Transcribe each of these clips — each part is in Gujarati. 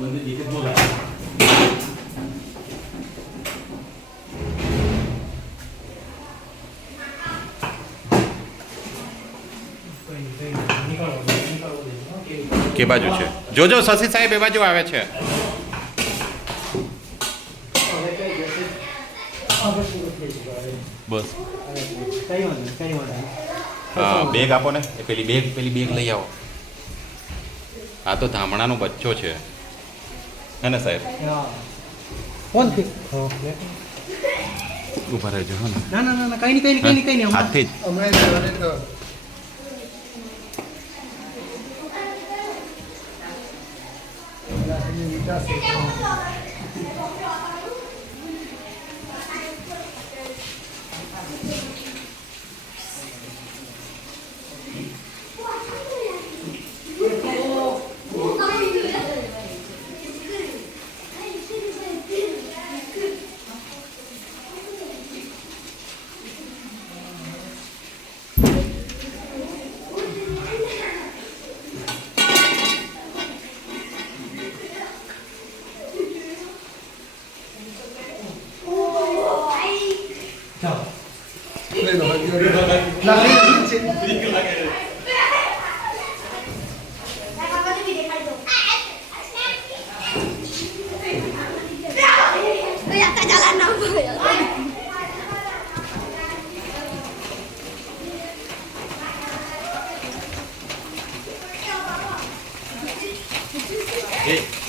મંદિર દીકત બોલા કે બાજુ છે જોજો શશી સાહેબ એ બાજુ આવે છે બસ હા બેગ આપો ને એ પેલી બેગ લઈ આવો આ તો ધામણાનો બચ્ચો છે હે ને સાહેબ ઉભા રહેજો હા ને ના ના ના કઈ નહીં હાથથી જ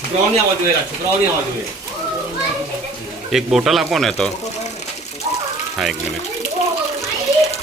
છોકરાઓની આવવા જોઈએ છોકરાઓની આવવા જોઈએ એક બોટલ આપો ને તો હા એક મિનિટ